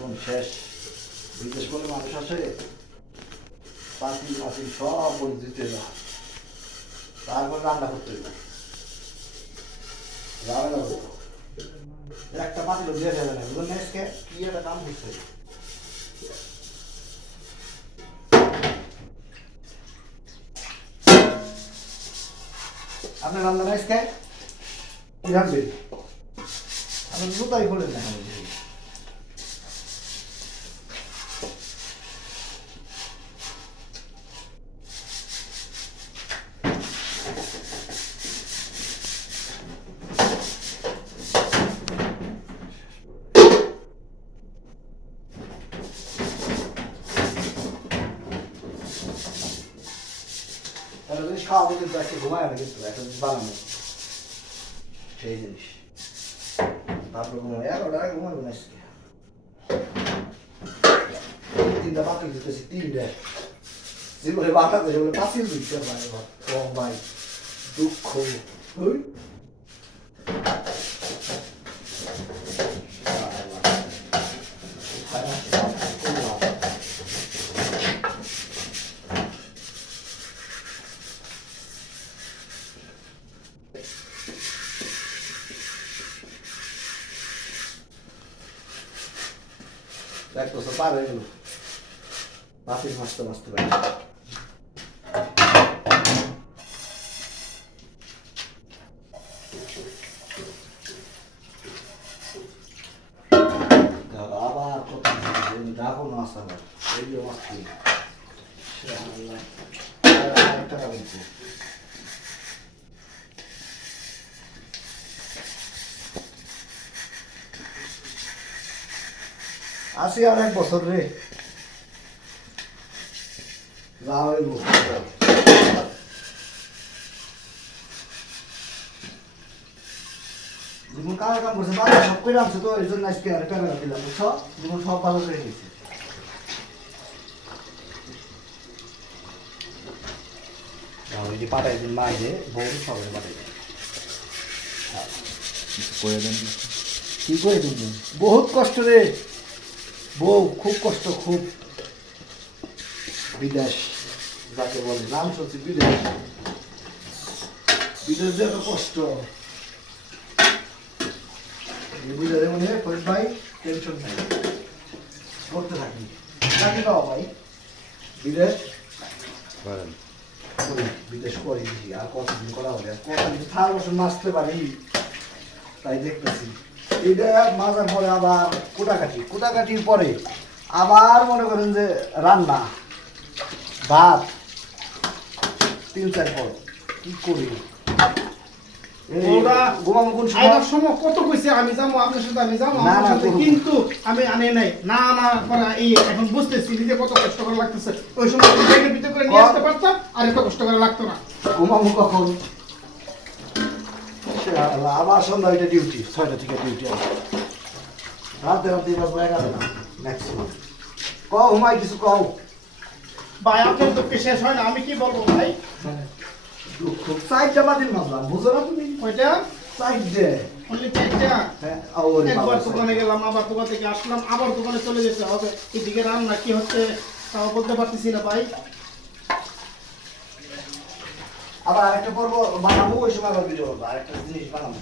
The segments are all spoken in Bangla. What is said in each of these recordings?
জীবন শেষ। বিদেশ বলে মানুষ আসে, পাতিল মাতিল সব বলে দিতে না, তারপর রান্না করতে না, ঝামেলা করতো। একটা পাতিল দিয়ে যাবে না, বুঝলেন আজকে কি একটা কাম করছে। আপনি রান্না আজকে কি রাখবেন? আপনি জুতাই খোলেন না। একটা জিনিস খাওয়াবো কিন্তু আজকে ঘুমায় না, কিন্তু একটা জিনিস বানানো সেই জিনিস তারপরে ঘুমাই 11টার আগে ঘুমাবো না আজকে। 3টা পাতিল দিতেছি, 3টে জীবনে বাংলাদেশে বলে পাতিল দিচ্ছে ভাই, কম ভাই দুঃখ। ওই দেখতো সব পার হয়ে গেল পাতিল মাছতে মাছতে ভাই। আবার কত ডাকো মাছ, আবার এই যে মাছ টাকা বলছে। আসি আর 1 বছর রে, যা হইব জীবন কার কাম করছে, বাজার সব করে আনছে তো এই জন্য আজকে আর ক্যামেরা দিলাম, বুঝছো? জীবন সব ভালো করে নিয়েছে। ওই যে পাঠাই দিন মাঝে বউ সবাই পাঠাই দিন করে দেন। কি করে দিন? বহুত কষ্ট রে বউ, খুব কষ্ট, খুব। বিদেশ যাকে বলে, নাম শুনছি বিদেশ, বিদেশ যে এত কষ্ট বুঝে মনে হয়। ফরিদ ভাই টেনশন নাই, করতে থাকি নাকি পাও ভাই, বিদেশ করি, বিদেশ করি আর কতদিন করা হবে, কতদিন 4 বছর মাসতে পারি তাই দেখতেছি। এটা মাজার পরে আবার কুটাকাটির পরে আবার মনে করেন যে রান্না ভাত 3-4 পর কি করি। কত কইছে আমি যাবো আপনার সাথে, আমি যাবো আপনার সাথে, কিন্তু আমি আনে নাই না না করা। এই এখন বুঝতেছি নিজে কত কষ্ট করা লাগতেছে। ওই সময় ব্যাগের ভিতরে করে নিয়ে আসতে পারতাম, আর এত কষ্ট করা লাগতো না। ঘুমাবো কখন? আবার সন্ধ্যা ডিউটি, 6টা থেকে ডিউটি আছে, রাতে রাতে বাজবো 11টা ম্যাক্সিমাম। কও হুমাই কিছু কও। ভাই আপনার তো শেষ হয় না, আমি কি বলবো ভাই। দুঃখ 4টা বাতিল মাছলাম, বুঝো না তুমি? ওইটা 4টে অনলি 4টা। হ্যাঁ, একবার দোকানে গেলাম, আবার দোকান থেকে আসলাম, আবার দোকানে চলে যেতে হবে। এদিকে রান্না কি হচ্ছে তাও বলতে পারতেছি না ভাই। আবার আরেকটা পর্ব বানাবো, ওই সময় আবার ভিডিও করবো, আরেকটা জিনিস বানাবো।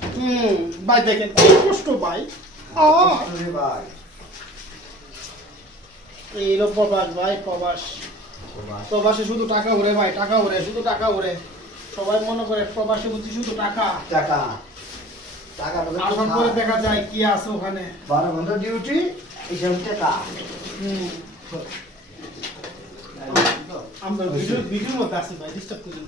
ভাই দেখেন কি কষ্ট ভাই। ভাই এই হলো প্রবাস ভাই, প্রবাস। প্রবাসে শুধু টাকা ওরে ভাই, টাকা ওরে, শুধু টাকা ওরে। সবাই মনে করে প্রবাসে বুঝি শুধু টাকা টাকা টাকা, আসার পরে দেখা যায় কি আছে ওখানে। 12 ঘন্টা ডিউটি, এইসব টাকা। আমরা ভিডিওর মধ্যে আছি ভাই, ডিস্টার্ব করি।